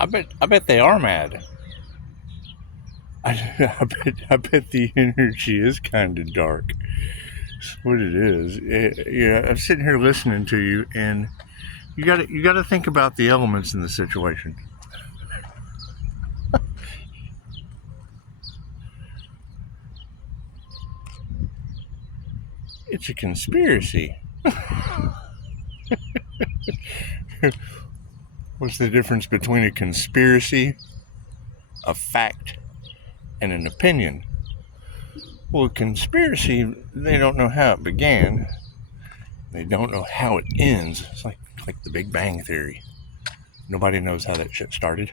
I bet they are mad. I bet the energy is kind of dark. That's what it is. Yeah, I'm sitting here listening to you, and you got to think about the elements in the situation. It's a conspiracy. What's the difference between a conspiracy, a fact, and an opinion? Well, a conspiracy, they don't know how it began. They don't know how it ends. It's like the Big Bang Theory. Nobody knows how that shit started.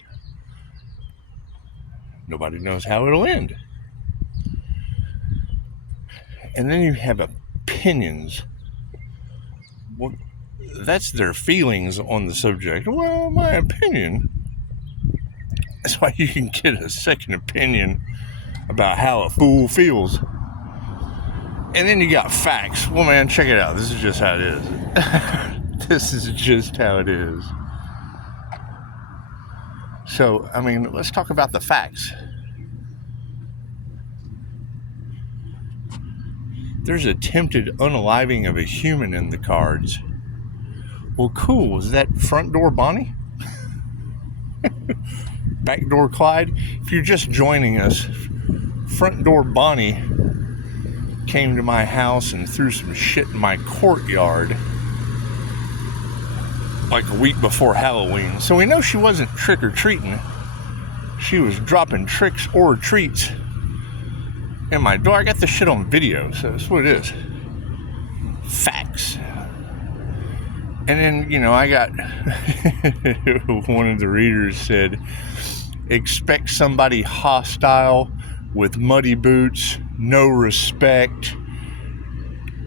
Nobody knows how it'll end. And then you have opinions. Well, that's their feelings on the subject. Well, my opinion. That's why you can get a second opinion about how a fool feels. And then you got facts. Well, man, check it out. This is just how it is. This is just how it is. So, I mean, let's talk about the facts. There's attempted unaliving of a human in the cards. Well, cool. Was that front door Bonnie? Back door Clyde? If you're just joining us, front door Bonnie came to my house and threw some shit in my courtyard like a week before Halloween. So we know she wasn't trick-or-treating. She was dropping tricks or treats in my door. I got this shit on video, so that's what it is. Facts. And then, you know, I got one of the readers said, expect somebody hostile with muddy boots, no respect,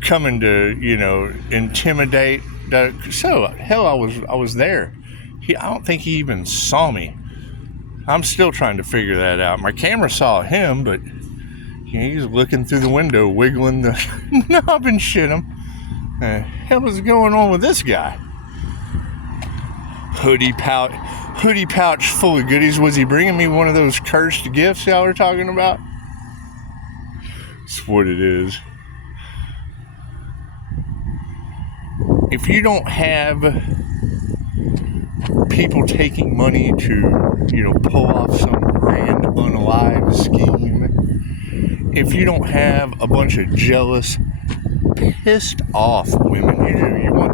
coming to, you know, intimidate. So, hell, I was there. I don't think he even saw me. I'm still trying to figure that out. My camera saw him, but you know, he's looking through the window, wiggling the knob and shit. The hell is going on with this guy? Hoodie pouch full of goodies. Was he bringing me one of those cursed gifts y'all were talking about? That's what it is. If you don't have people taking money to, you know, pull off some grand unalive scheme, if you don't have a bunch of jealous, pissed off women,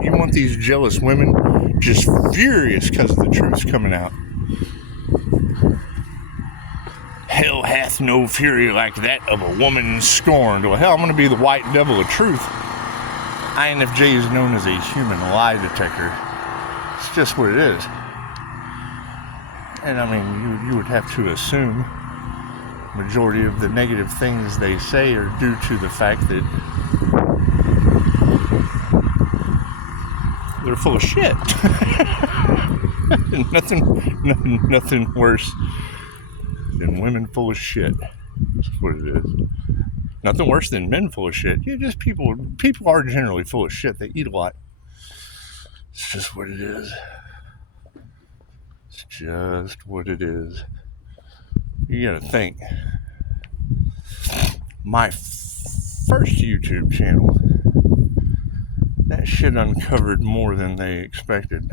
you want these jealous women just furious because the truth's coming out. Hell hath no fury like that of a woman scorned. Well, hell, I'm going to be the white devil of truth. INFJ is known as a human lie detector. It's just what it is. And I mean, you would have to assume majority of the negative things they say are due to the fact that they're full of shit. Nothing worse than women full of shit. That's what it is. Nothing worse than men full of shit. Yeah, just people are generally full of shit. They eat a lot. It's just what it is. It's just what it is. You gotta think. My first YouTube channel, that shit uncovered more than they expected.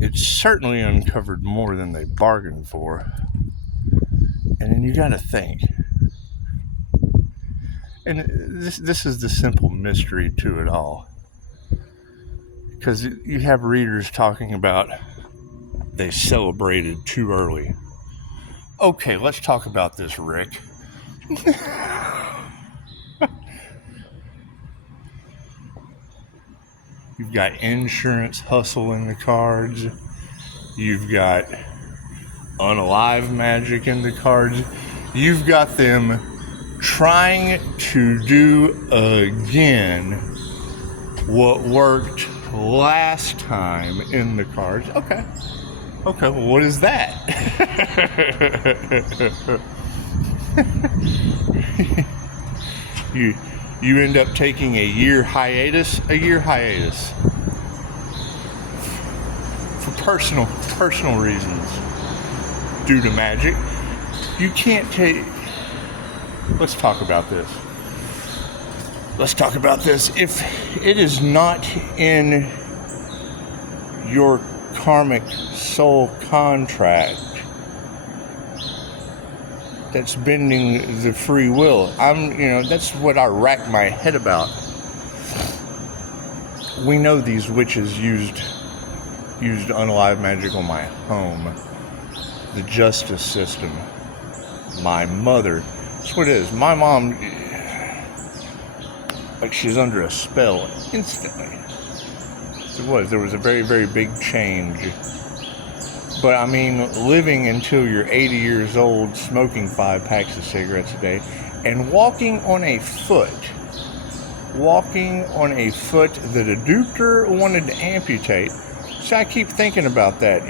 It certainly uncovered more than they bargained for. And then you gotta think. And this is the simple mystery to it all. Because you have readers talking about they celebrated too early. Okay, let's talk about this, Rick. You've got insurance hustle in the cards. You've got unalive magic in the cards. You've got them trying to do again what worked last time in the cards. Okay, well, what is that? You end up taking a year hiatus for personal reasons due to magic. You can't take... Let's talk about this. If it is not in your karmic soul contract that's bending the free will, that's what I rack my head about. We know these witches used unalive magic on my home, the justice system, my mother. That's what it is. My mom, like she's under a spell instantly. There was a very, very big change. But I mean, living until you're 80 years old, smoking 5 packs of cigarettes a day, and walking on a foot that a doctor wanted to amputate. So I keep thinking about that,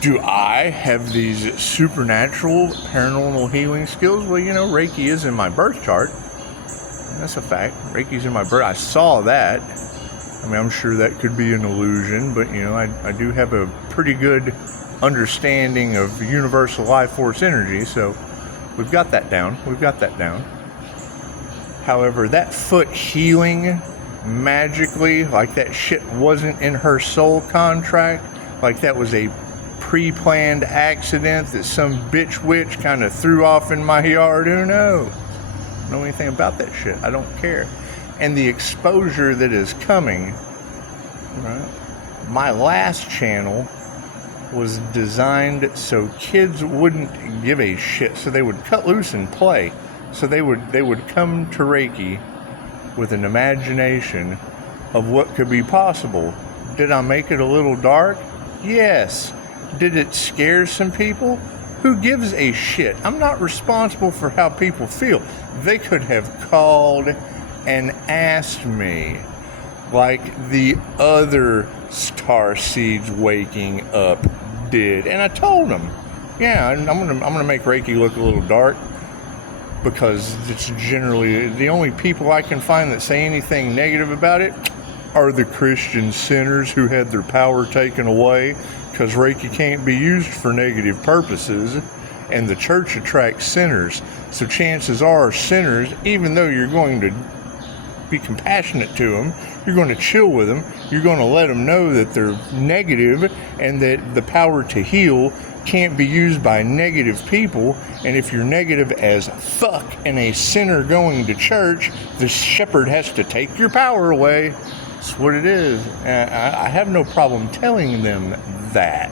do I have these supernatural paranormal healing skills? Well, Reiki is in my birth chart. That's a fact. Reiki's in my birth. I saw that. I mean, I'm sure that could be an illusion, but I do have a pretty good understanding of universal life force energy, so we've got that down. However, that foot healing magically, like that shit wasn't in her soul contract, like that was a pre-planned accident that some bitch witch kind of threw off in my yard. Who knows? I don't know anything about that shit. I don't care. And the exposure that is coming, right? My last channel was designed so kids wouldn't give a shit, so they would cut loose and play. So they would come to Reiki with an imagination of what could be possible. Did I make it a little dark? Yes. Did it scare some people? Who gives a shit? I'm not responsible for how people feel. They could have called and asked me, like the other star seeds waking up did, and I told them, yeah, I'm gonna make Reiki look a little dark, because it's generally the only people I can find that say anything negative about it are the Christian sinners who had their power taken away, because Reiki can't be used for negative purposes, and the church attracts sinners. So chances are sinners, even though you're going to be compassionate to them, you're going to chill with them, you're going to let them know that they're negative and that the power to heal can't be used by negative people. And if you're negative as fuck and a sinner going to church, the shepherd has to take your power away. That's what it is. I have no problem telling them that.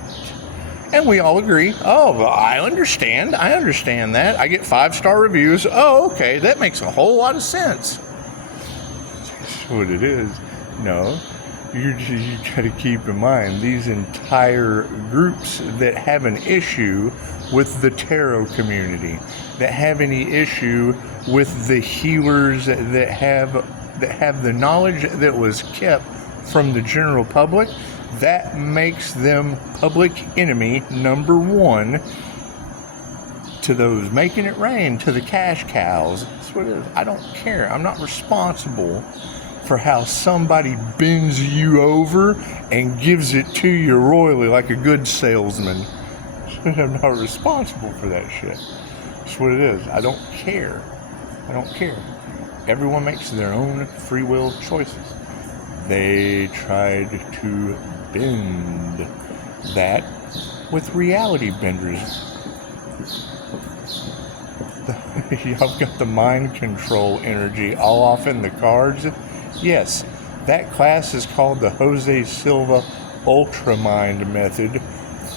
And we all agree, oh, I understand that. I get 5-star reviews. Oh, okay, that makes a whole lot of sense. That's what it is. No, you got to keep in mind, these entire groups that have an issue with the tarot community, that have any issue with the healers that have the knowledge that was kept from the general public, that makes them public enemy number 1 to those making it rain, to the cash cows. That's what it is. I don't care. I'm not responsible for how somebody bends you over and gives it to you royally like a good salesman. I'm not responsible for that shit. That's what it is. I don't care. Everyone makes their own free will choices. They tried to bend that with reality benders. Y'all got the mind control energy all off in the cards. Yes, that class is called the Jose Silva Ultramind method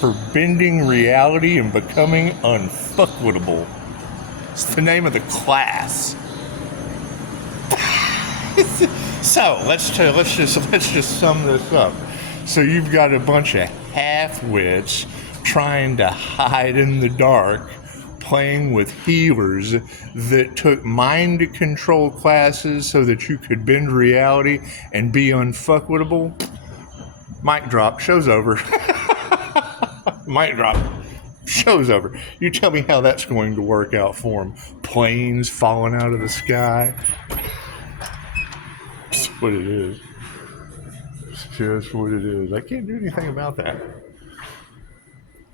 for bending reality and becoming unfuckwittable. It's the name of the class. So let's just sum this up. So you've got a bunch of half-wits trying to hide in the dark, playing with healers that took mind control classes so that you could bend reality and be unfuckwittable. Mic drop. Show's over. Mic drop. Show's over. You tell me how that's going to work out for them. Planes falling out of the sky. That's what it is. just what it is. I can't do anything about that.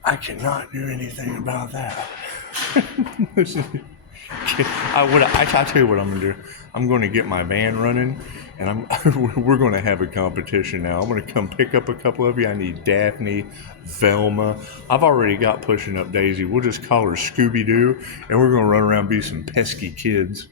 I cannot do anything about that. I tell you what I'm gonna do. I'm going to get my van running, and we're going to have a competition now. I'm going to come pick up a couple of you. I need Daphne, Velma. I've already got pushing up Daisy. We'll just call her Scooby Doo, and we're going to run around and be some pesky kids.